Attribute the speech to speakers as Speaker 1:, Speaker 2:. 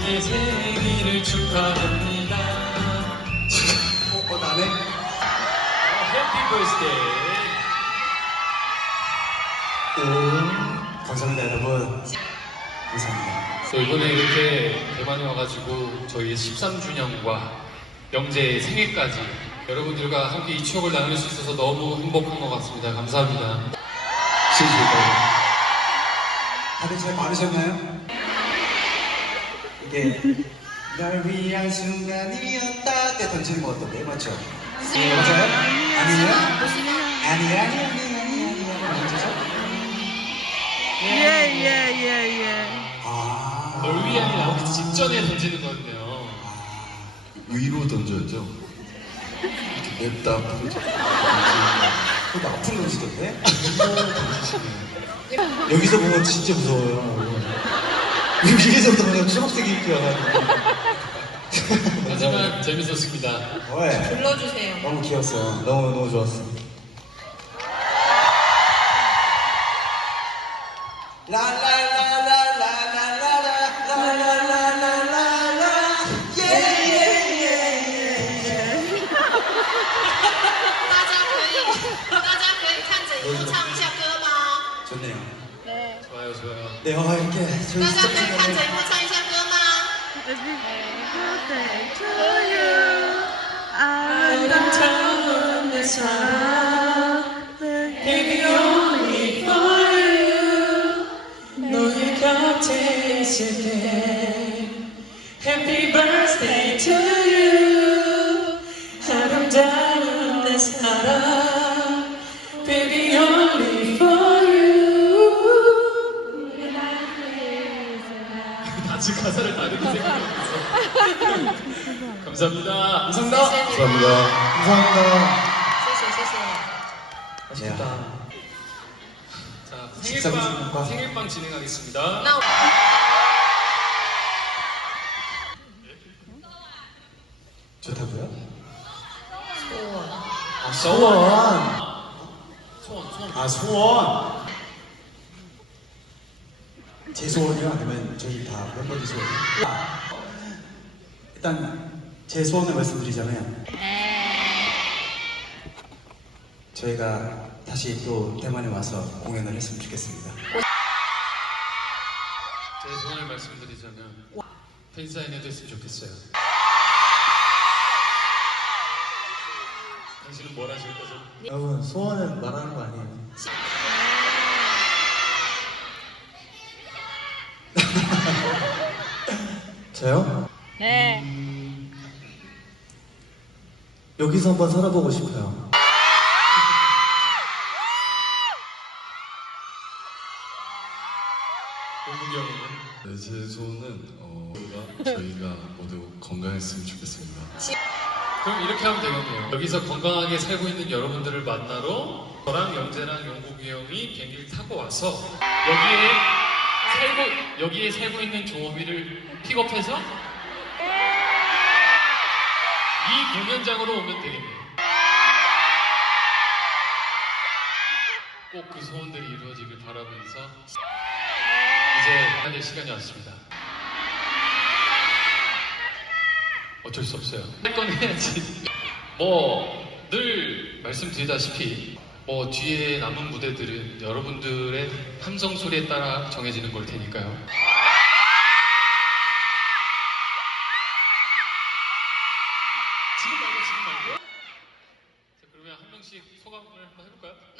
Speaker 1: 영재 생일을 축하합니다.
Speaker 2: 나네?
Speaker 1: 해피 버스데이.
Speaker 2: 감사합니다, 여러분. 감사합니다.
Speaker 1: 또 이번에 이렇게 대만에 와가지고 저희의 13주년과 영재의 생일까지 여러분들과 함께 이 추억을 나눌 수 있어서 너무 행복한 것 같습니다. 감사합니다.
Speaker 2: 다들 잘 많으셨나요? 이게 날 위한 순간이었다 때 던지는 거 어떤데? 맞죠? 맞아요? 아니에요? 아니야? 맞죠?
Speaker 3: 예.
Speaker 1: 널 위한이 나오기 직전에 던지는 거였네요.
Speaker 4: 위로 던져야죠. 이렇게 냅다 풀어져.
Speaker 2: 그거 앞으로 던지던데? 여기서 보면 진짜 무서워요. 여기서부터 보면 초록색 입고 와가지고.
Speaker 1: 하지만 재밌었습니다.
Speaker 2: 왜?
Speaker 3: 불러주세요.
Speaker 2: 너무 귀여웠어요. 너무 좋았어. 좋네요.
Speaker 1: 좋아요.
Speaker 2: 네, 이렇게 저희
Speaker 3: 大家可以看着
Speaker 2: 스태프분들
Speaker 3: 荧幕唱一下歌吗？
Speaker 5: 아름다운 내 사랑 Baby only for you 너의 곁에 있을게 Happy birthday to you 아름다운 내 사랑 Baby only for you
Speaker 1: 다시 가사를 다르게 생각했어. 감사합니다.
Speaker 2: 감사합니다.
Speaker 4: 감사합니다.
Speaker 2: 감사합니다.
Speaker 3: 谢谢。
Speaker 2: 맛있겠다.
Speaker 1: 자,
Speaker 2: 식사주문과.
Speaker 1: 생일빵 진행하겠습니다.
Speaker 3: 那我
Speaker 2: 좋다고요?
Speaker 3: 소원.
Speaker 2: 소원. 소원. 제 소원이요? 아니면 저희 다 멤버들 소원이요? 일단 제 소원을 말씀드리자면 저희가 다시 또 대만에 와서 공연을 했으면 좋겠습니다.
Speaker 1: 제 소원을 말씀드리자면 팬사인회도 했으면 좋겠어요. 당신은 뭘 하실 거죠?
Speaker 2: 여러분 소원은 말하는 거 아니에요. 저요?
Speaker 3: 네.
Speaker 2: 여기서 한번 살아보고 싶어요.
Speaker 1: 용국이 형은?
Speaker 4: 네, 제 소원은 저희가 모두 건강했으면 좋겠습니다.
Speaker 1: 그럼 이렇게 하면 되겠네요. 여기서 건강하게 살고 있는 여러분들을 만나러 저랑 영재랑 용국이 형이 비행기를 타고 와서 여기에 살고 있는 종업이를 픽업해서 이 공연장으로 오면 되겠네요. 꼭 그 소원들이 이루어지길 바라면서 이제 해야 될 시간이 왔습니다. 어쩔 수 없어요. 할 건 해야지. 늘 말씀드리다시피 뒤에 남은 무대들은 여러분들의 함성 소리에 따라 정해지는 걸 테니까요. 지금 말고. 자, 그러면 한 명씩 소감을 한번 해볼까요?